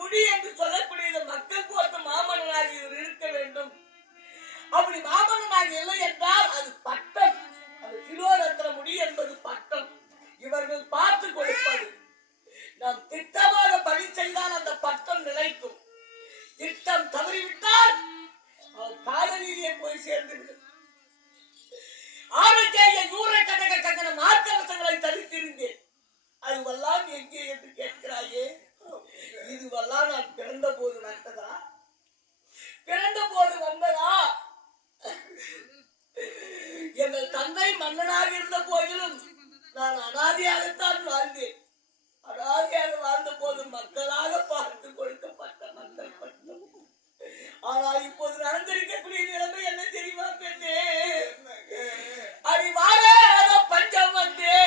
முடி என்று சொல்லக்கூடிய மக்கள் போட்ட மாமன்னனாக இவர் இருக்க வேண்டும். அப்படி மாமன்னனாக இல்லை என்றால் அது பட்டம். அது சிலோரத்ன முடி என்பது பட்டம். இவர்கள் பார்த்து கொடுப்பது. நாம் திட்டமாக பணி செய்தால் அந்த பட்டம் நிலைக்கும். திட்டம் தவறிவிட்டால் காலனிலே போய் சேர்ந்துவிடும். ஆரோக்கிய நூறுக்கணக்கான மார்க்கவசங்களை தடுத்திருந்தேன். அதுவெல்லாம் எங்கே என்று கேட்கிறாயே? இதுவெல்லாம் நான் பிறந்த போது வந்ததா? பிறந்த போது வந்ததா? எங்கள் தந்தை மன்னனாக இருந்த போதிலும் நான் அனாதையாகத்தான் வாழ்ந்தேன். அனாதையாக வாழ்ந்த போது மக்களாக பார்த்து கொடுக்கப்பட்ட மக்கள் பட்டம். ஆனால் இப்போது நடந்திருக்கக்கூடிய நிலைமை என்ன தெரியுமா பெண்ணே? அறிவார பஞ்சம் வந்தே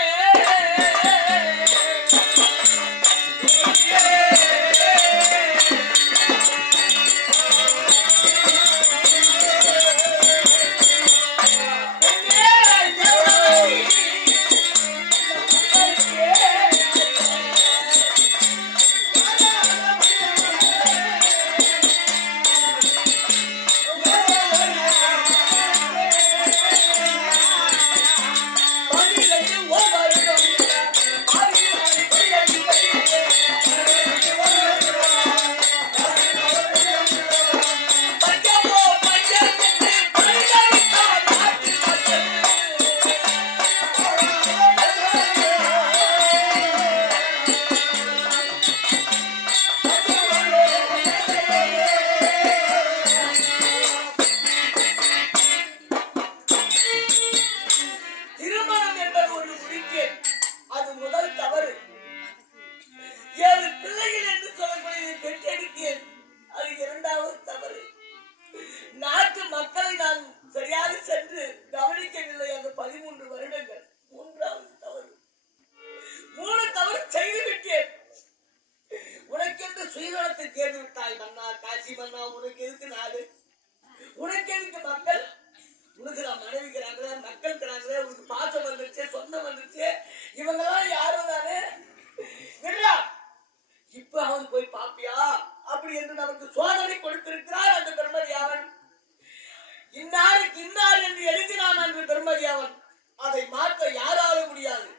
அதை மாற்ற யாராலும் முடியாது.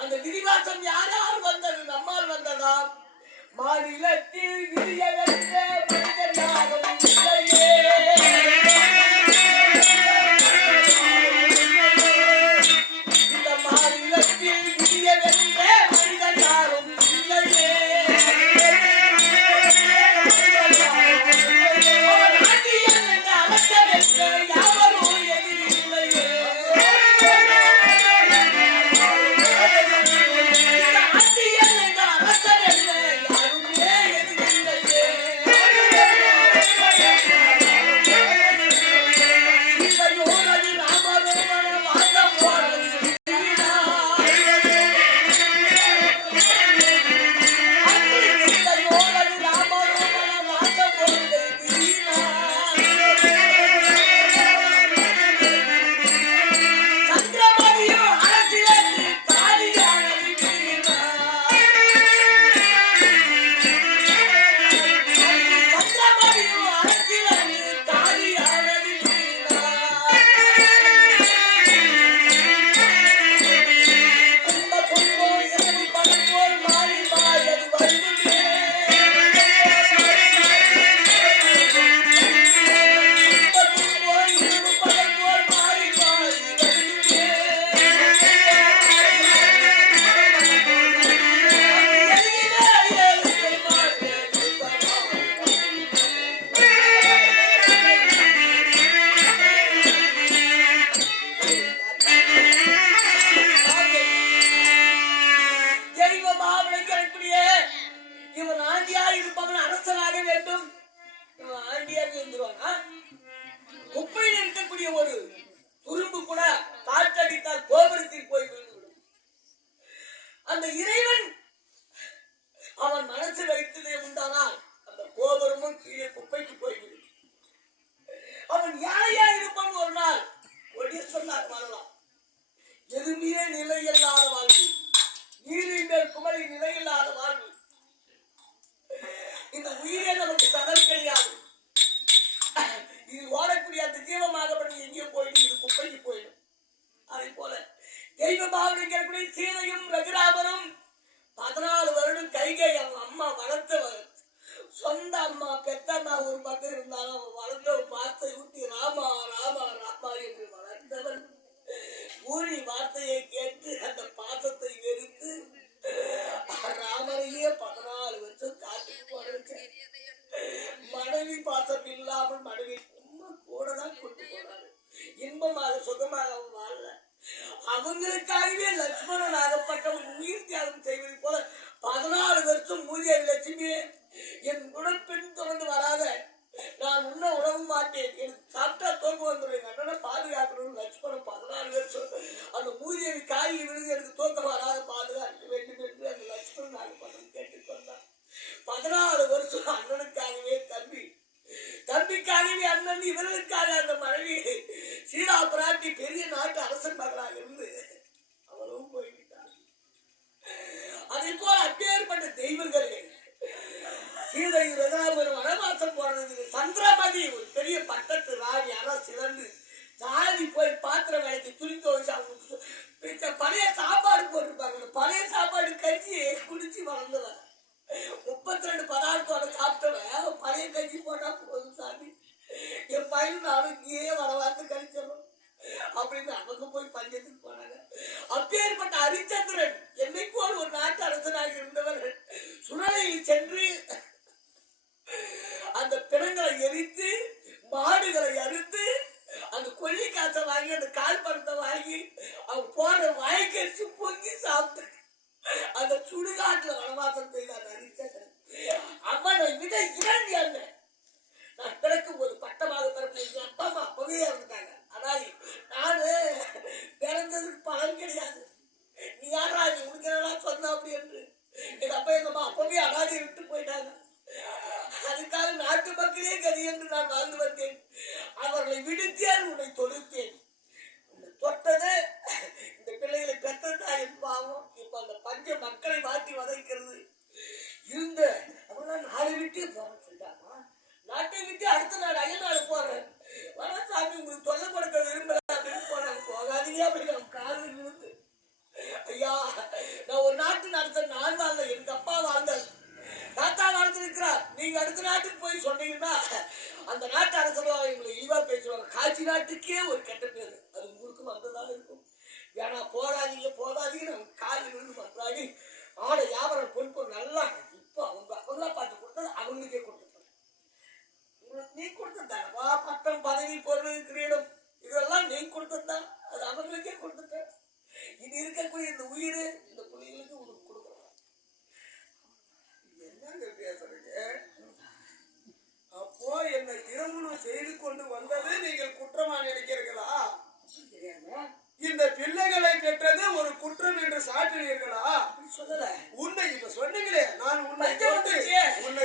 அந்த விதிவாசம் யாரால் வந்தது? நம்மால் வந்ததா? மாநிலத்தில் விதிய மனிதர் யாரும் இல்லையே. இந்த மாநிலத்தில் விதிய மனிதர் யாரும் இல்லையே. குப்பையில் இருக்கக்கூடிய ஒரு துரும்பு கூட காற்றடித்தால் கோபுரத்தில் போய் விழுந்துவிடும். அந்த இறைவன் அவன் மனசு வைத்ததே உண்டானால் அந்த கோபுரமும் கீழே குப்பைக்கு போய்விடும். அவன் யாரையா இருப்பான்? ஒரு நாள் சொன்னார் வாழலாம். எதுவுமே நிலையில்லாத வாழ்வு, நீரின் மேல் குமரி நிலையில்லாத வாழ்வு. உயிரே நமக்கு சதம் கிடையாது. இது ஓடக்கூடிய அந்த ஜீவமாகப்படி எங்கேயும் போயிடும், இது குப்பைக்கு போயிடும். அதே போல தெய்வமாக சீதையும் ரகுராமரும் 14 வருடம் கைகை அவங்க அம்மா வளர்த்தவர். சொந்த அம்மா பெத்தம்மா ஒரு பக்கம் இருந்தாலும் அவன் வளர்ந்த வார்த்தை ஊட்டி ராமா ராமா ராமா என்று வளர்ந்தவன் ஊழி வார்த்தையை கேட்டு அந்த பாசத்தை வெறுத்து ராமரையே 14 வருஷம் காட்டுக்கு போனது. மனைவி பாசம் இல்லாமல் மனைவி கூட தான் கொண்டு போனாரு. இன்பமாக சுகமாக அவன் வாழல. அவங்களுக்காகவே லட்சுமணன் ஆகப்பட்டவன் உயிர் தியாகம் செய்வது போல 14 வருஷம் மூலிகை லட்சுமி என் உடன் பெண் தொடர்ந்து வராத, நான் உண்ண உணவு மாட்டேன், எனக்கு சாப்பிட்டா தோக்கு வந்துடும், எங்க அண்ணனை பாதுகாக்கணும்னு லட்சுமணன் 14 வருஷம் அந்த மூலிகை காய் விழுந்து எனக்கு தோக்க வராத பாதுகாக்க வேண்டும் என்று அந்த லட்சுமணன் ஆகப்பட்டவன் கேட்டுக்கொண்டான். 14 வருஷம் அண்ணனுக்காகவே தம்பிக்காகவே அண்ணன், இவர்களுக்காக அந்த மனைவி சீதா பிராட்டி பெரிய நாட்டு அரசன் மகளாக இருந்து அவளும் போய்விட்டார். அதே போல அப்பேற்பட்ட தெய்வங்களே சீதை ரகுராமர் வனவாசம் போனது. சந்திரமதி ஒரு பெரிய பட்டத்து ராணி அரசு இறந்து ஜாதி போய் பாத்திரம் வேலைக்கு துணிந்து பழைய சாப்பாடு போட்டிருப்பாங்க. பழைய சாப்பாடு கஞ்சி குடிச்சு வளர்ந்தவன் 32 பதார்த்தோட சாப்பிட்டவன் பழைய கஞ்சி போட்டா போதும் சாமி, என் பையன் நானும் இங்கேயே வனவாசம் கழிச்சிடணும் அப்படின்னு அவங்க போய் பஞ்சத்துக்கு போனாங்க. அப்பேற்பட்ட ஹரிச்சந்திரன் என்னை போல் ஒரு நாட்டு அரசனாக இருந்தவர் சுழலையில் சென்று அந்த பிணங்களை எரித்து மாடுகளை அறுத்து அந்த கொல்லி காசை வாங்கி அந்த கால் பணத்தை வாங்கி அவங்க போற வாய்க்கரிசி பொங்கி சாப்பிட்டு அந்த சுடுகாட்டுல வனவாசம் செய்தார் ஹரிச்சந்திரன். அவனை விட 2 அண்ணன். நான் பிறக்கும் ஒரு பட்டமாக பிறப்பு அப்பா அம்மா அப்பவே இருந்துட்டாங்க. அதாவது நானு பிறந்ததுக்கு பலன் கிடையாது, நீ யாரா நீ உனக்கு சொன்ன அப்படி என்று எங்க அப்பா எங்க அம்மா அப்பவே அனாதை விட்டு போயிட்டாங்க. அதுக்காக நாட்டு மக்களே கதி என்று நான் வாழ்ந்து வந்தேன். அவர்களை விடுத்தேன், உன்னை தொழுத்தேன். தொட்டது இந்த பிள்ளைகளை பெற்றதா என் பாவம். இப்ப அந்த பஞ்ச மக்களை மாற்றி வதைக்கிறது இருந்த அவங்களாம் நாளை விட்டு போறேன்னு சொல்லிட்டாமா, நாட்டை விட்டு அடுத்த நாள் அயல் நாள் போறேன் வனசாமி உங்களுக்கு தொல்லை கொடுக்க விரும்பல அப்படின்னு போனாங்க. போகாதீங்க அப்படின்னு அவங்க காலில் விழுந்து, ஐயா நான் ஒரு நாட்டு நடத்த நான் வாழ்ந்த, எனக்கு அப்பா வாழ்ந்தார், தாத்தா வாழ்ந்திருக்கிறார், நீங்க அடுத்த நாட்டுக்கு போய் சொன்னீங்கன்னா அந்த நாட்டு அரசர்கள் எங்களை இழிவா பேசுவாங்க. காட்சி நாட்டுக்கே ஒரு கெட்ட பேரு, அது உங்களுக்கும் வந்ததாக இருக்கும். வேணா போகாதீங்க நம்ம காலில் விழுந்து பண்றாங்க. ஆடை வியாபாரம் பொன் நல்லா இப்போ அவங்களா பார்த்து கொடுத்தது அவங்களுக்கே கொடுத்துட்டாங்க. உங்களுக்கு நீ கொடுத்துட்டாங்கப்பா பட்டம் பதவி பொருள் கிரீடம் இதெல்லாம் நீ கொடுத்துதான், அது அவங்களுக்கே கொடுத்துட்டேன். இது இருக்கக்கூடிய இந்த உயிர் இந்த பிள்ளைகளுக்கு உனக்கு கொடுக்கலாம். என்னங்க பேசுறீங்க? அப்போ என்னை திருமணம் செய்து கொண்டு வந்தது நீங்கள் குற்றமா நினைக்கிறீர்களா? இந்த பிள்ளைகளை பெற்றது ஒரு குற்றம் என்று சாட்டினீர்களா? சொல்லல. உன்னை இப்ப சொன்னீங்களே, நான் உன்னை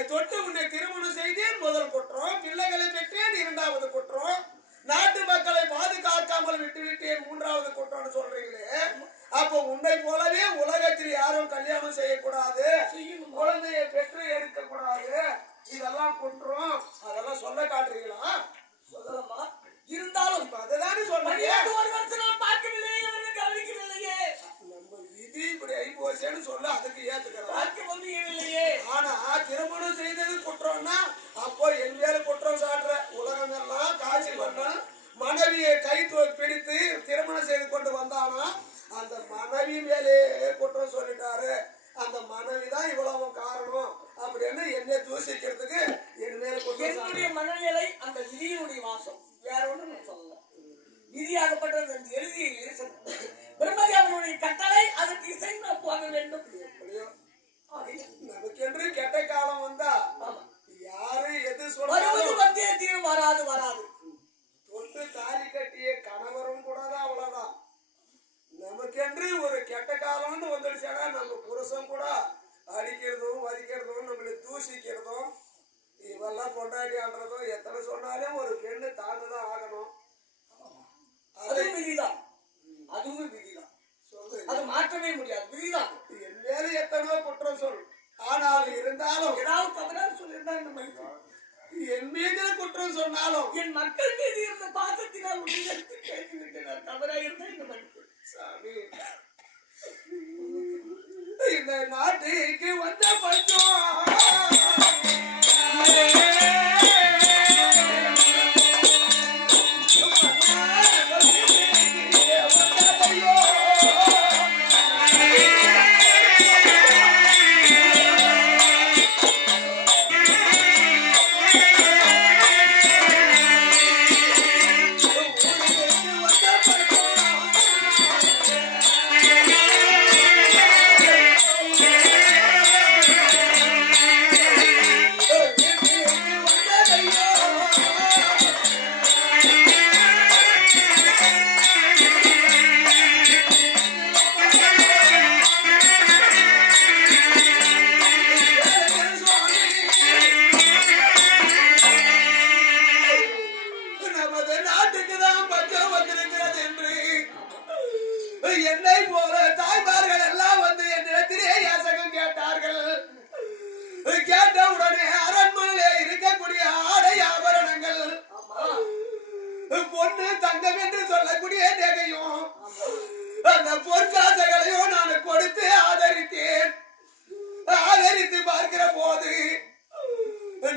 தொட்டு உன்னை திருமணம் செய்தேன் முதல் குற்றம், பிள்ளைகளை பெற்றேன் 2வது குற்றம், நாட்டு மக்களை பாதுகாக்காமல் விட்டுவிட்டேன் 3வது குற்றம்னு சொல்றீங்களே. அப்போ உன்னை போலவே உலகத்தில் யாரும் கல்யாணம் செய்யக்கூடாது, குழந்தையை பெற்று எடுக்க கூடாது, இதெல்லாம் குற்றம், அதெல்லாம் சொல்ல காட்டுறீங்களா? சொல்லலாமா? இருந்தாலும் அதுதானே சொல்றீங்க. கவனிக்கவில்லையே, நம்ம விதி இப்படி ஐ போச்சேன்னு சொல்ல அதுக்கு ஏத்துக்கிறேன். ஆனா திருமணம் செய்தது குற்றம்னா அப்போ என் மேல குற்றம் சாட்டுற உலகம் எல்லாம் காட்சி பண்ண மனைவியை கை பிடித்து திருமணம் செய்து கொண்டு வந்தானா அந்த மனைவி மேலே குற்றம் சொல்லிட்டாரு. அந்த மனைவிதான் இவ்வளவு காரணம் அப்படின்னு என்னை தூசிக்கிறதுக்கு என் மேல என்னுடைய மனநிலை அந்த விதியினுடைய வாசம், வேற ஒண்ணு சொல்லல. விதியாகப்பட்டது அந்த எழுதிய பிரம்மதேவனுடைய கட்டளை அதற்கு இசைந்து போக வேண்டும். எப்படியோ நமக்கென்று கெட்ட காலம் வந்தா யாரு எது சொல்றது வந்தே தீரும், வராது தொட்டு தாலி கட்டிய கணவரும் கூட தான் அவ்வளவுதான். நமக்கென்று ஒரு கெட்ட காலம்னு வந்துடுச்சாடா நம்ம புருஷன் கூட அடிக்கிறதும் வதிக்கிறதும் நம்மளை தூசிக்கிறதும் இவெல்லாம் கொண்டாடி ஆடுறதும் எத்தனை சொன்னாலும் ஒரு பெண்ணு தாண்டுதான் ஆகணும். அதுவும் விதிதான், அது மாற்றவே முடியாது, விதிதான். என் மேல எத்தனையோ குற்றம் சொல், ஆனால் இருந்தாலும் ஏதாவது தவறாக சொல்லியிருந்தா என்ன மன்னிச்சு. என் மீது குற்றம் சொன்னாலும் என் மக்கள் மீது இருந்த பாசத்தினால் உன்னிடத்து பேசிவிட்டேன். தவறாக இருந்தா என்ன மன்னிச்சு. சாமி, இந்த நாட்டுக்கு வந்த பஞ்சம் என்னை போல தாய்மார்கள் எல்லாம் வந்து என்னிடத்திலே யாசகம் கேட்டார்கள். கேட்ட உடனே அரண்மனையிலே இருக்கக்கூடிய ஆடை ஆபரணங்கள், பொண்ணு தங்கம் என்று சொல்லக்கூடிய நகையும் அந்த பொற்காசைகளையும் நான் கொடுத்து ஆதரித்தேன். ஆதரித்து பார்க்கிற போது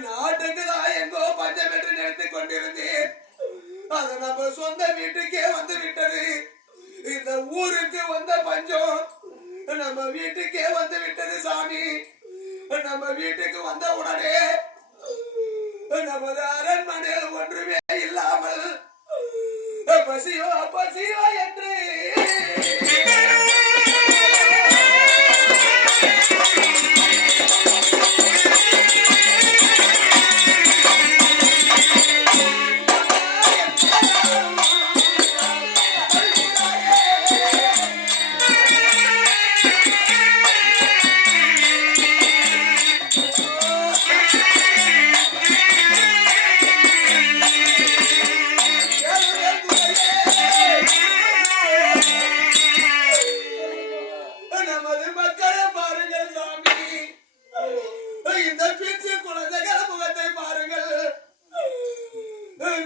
நாட்டுக்கு தான் எங்கோ பஞ்சம் என்று நினைத்துக் கொண்டிருந்தேன். அது நம்ம சொந்த வீட்டுக்கே வந்து விட்டது. இந்த ஊருக்கு வந்த பஞ்சம் நம்ம வீட்டுக்கே வந்து விட்டது சாமி. நம்ம வீட்டுக்கு வந்த உடனே நமது அரண்மனையில் ஒன்றுமே இல்லாமல் பசியோ பசியோ என்று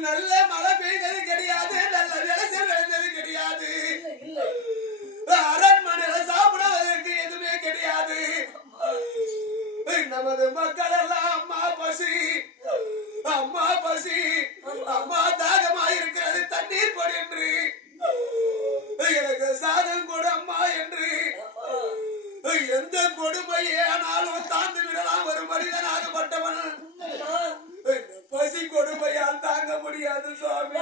நல்ல மழை பெய்தது கிடையாது, நல்ல விளைச்சல் விளைஞ்சது கிடையாது. அரண்மனையில சாப்பிடுவதற்கு எதுவுமே கிடையாது. நமது மக்கள் எல்லாம் அம்மா பசி, அம்மா பசி, அம்மா தாகமா இருக்கிறது, தண்ணீர் கொடு என்று, எனக்கு சாதம் கொடு அம்மா என்று எந்த கொடுமையே ஆனாலும் தாழ்ந்து விடலாம் ஒரு மனிதனாகப்பட்டவன். பசி கொடுமையால் தாங்க முடியாது சுவாமி.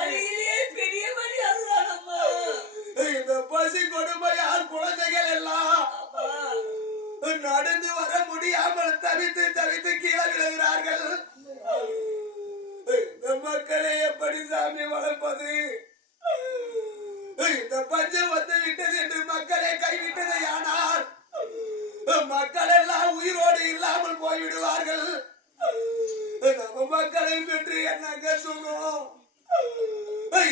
பெரிய மரியாதை. இந்த பசி கொடுமையால் குழந்தைகள் எல்லாம் நடந்து வர முடியாமல் தவித்து தவித்து கீழே விழுகிறார்கள். இந்த மக்களை எப்படி சாமி வளர்ப்பது? இந்த பஞ்சம் வந்து விட்டது என்று மக்களை கைவிட்டதை ஆனால் மக்கள் எல்லாம் உயிரோடு இல்லாமல் போய்விடுவார்கள். நம்ம மக்களை பெற்று என்னங்க சுகம்?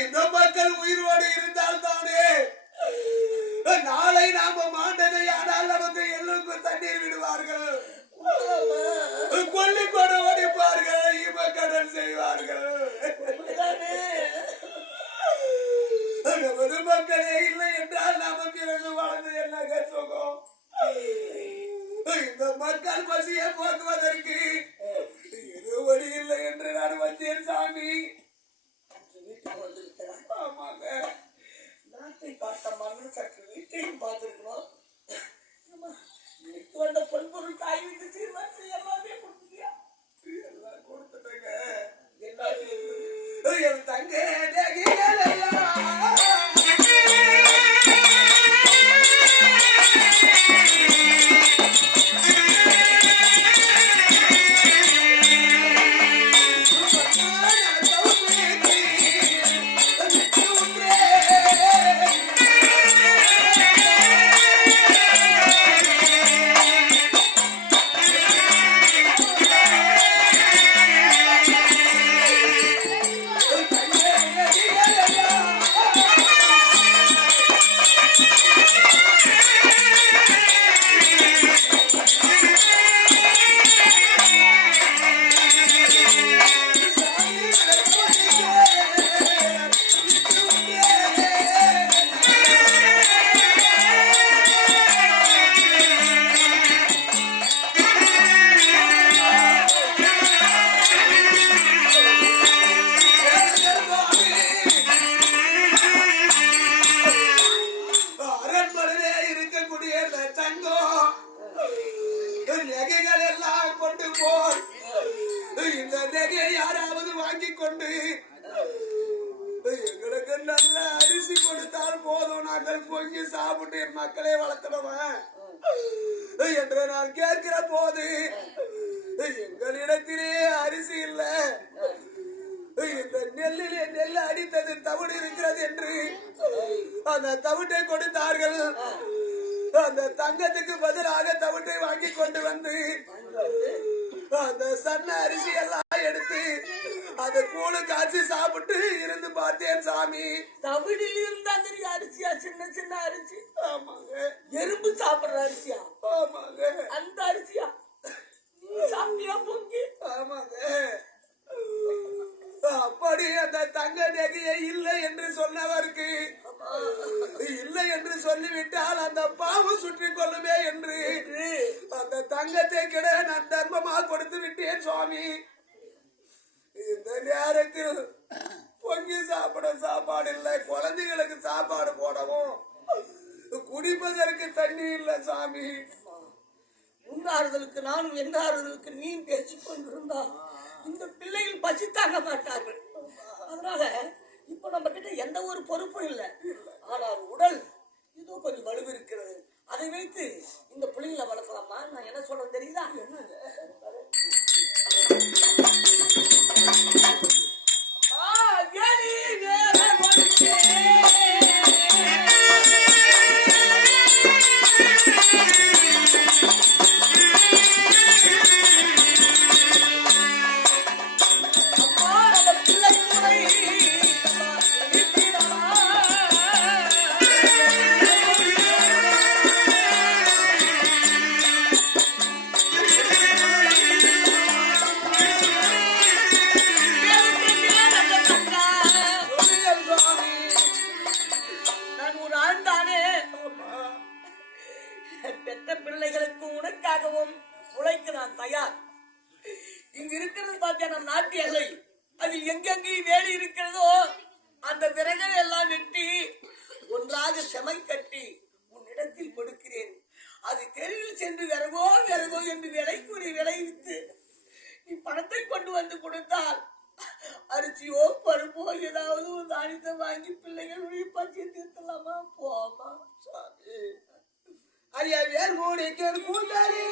இந்த மக்கள் உயிரோடு இருந்தால் தானே நாளை நாம மாண்டதை ஆனால் நமக்கு எல்லுக்கும் தண்ணீர் விடுவார்கள், கொல்லிக்கொடை ஓடிப்பார்கள், இமக்கடல் செய்வார்கள். நமது மக்களே இல்லை என்றால் நாம பிறகு வாழ்ந்து என்னங்க சுகம்? இந்த மக்கள் பசியை போக்குவதற்கு இது வழி இல்லை என்று நான் வந்தேன் சாமி. ஆமாங்க, நாட்டை பார்த்த மகன் சற்று வீட்டையும் பார்த்திருக்கணும். வீட்டு வந்த பொன்பொருள் காய் வீட்டு சீர்வாசி எல்லாமே கொடுத்துட்டியா? எல்லாம் கொடுத்துட்டேங்க. எல்லாமே என் தங்க தேகிகள் எல்லாம் மக்களை வளர்க்கணுவன் என்று நான் கேட்கிற போது எங்களிடத்திலே அரிசி இல்ல, இந்த நெல்லிலே நெல் அடித்தது தவிடு இருக்கிறது என்று அந்த தவிட்டை கொடுத்தார்கள். அந்த தங்கத்துக்கு பதிலாக தவிட்டை வாங்கி கொண்டு வந்து அந்த சன்ன அரிசி எல்லாம் எடுத்து அந்த கூழு காய்ச்சி சாப்பிட்டு இருந்து பார்த்தேன் சாமி. தவிடில் இருந்த அந்த அரிசியா? சின்ன சின்ன அரிசி. ஆமாங்க. எறும்பு சாப்பிடுற அரிசியா? ஆமாங்க. அந்த அரிசியா சாப்பிட்டியா பொங்கி? ஆமாங்க. அப்படி அந்த தங்க நகையை இல்லை என்று சொன்னவருக்கு இல்லை என்று சொல்லிவிட்டால் அந்த பாவு சுற்றி கொள்ளுமே என்று அந்த தங்கத்தை கிட நான் தர்மமா கொடுத்து விட்டேன் சுவாமி. இந்த நேரத்தில் பொங்கி சாப்பிட சாப்பாடு இல்லை, குழந்தைகளுக்கு சாப்பாடு போடவும் குடிப்பதற்கு தண்ணி இல்லை சாமி. உண்டாறுதலுக்கு நானும் எங்காறுதலுக்கு நீ பேசிக் கொண்டிருந்தா இந்த பிள்ளைகள் பசி தாங்க மாட்டார்கள். அதனால இப்ப நம்ம கிட்ட எந்த ஒரு பொறுப்பும் இல்லை. ஆனால் உடல் இதோ கொஞ்சம் வலு இருக்கிறது. அதை வைத்து இந்த பிள்ளைகளை வளர்க்கலாமா? நான் என்ன சொல்றேன் தெரியுதா? பெற்ற பிள்ளைகளுக்கு உனக்காகவும் உழைக்க நான் தயார். இங்க இருக்கிறது பார்த்தா நம் நாட்டு எல்லை. அதில் எங்கெங்கேயும் வேலி இருக்கிறதோ அந்த விறகுகள் எல்லாம் வெட்டி ஒன்றாக செமை கட்டி உன்னிடத்தில் கொடுக்கிறேன். அது தெருவில் சென்று விறகோ விறகோ என்று விலை கூறி விளைவித்து நீ பணத்தை கொண்டு வந்து கொடுத்தால் அரிசியோ பருப்போ ஏதாவது ஒரு தானியத்தை வாங்கி பிள்ளைகளுடைய பசியை தீர்த்தலாமா? போமா சாமி. ஐயா வேர் மூடிக்கு கூட்டாளி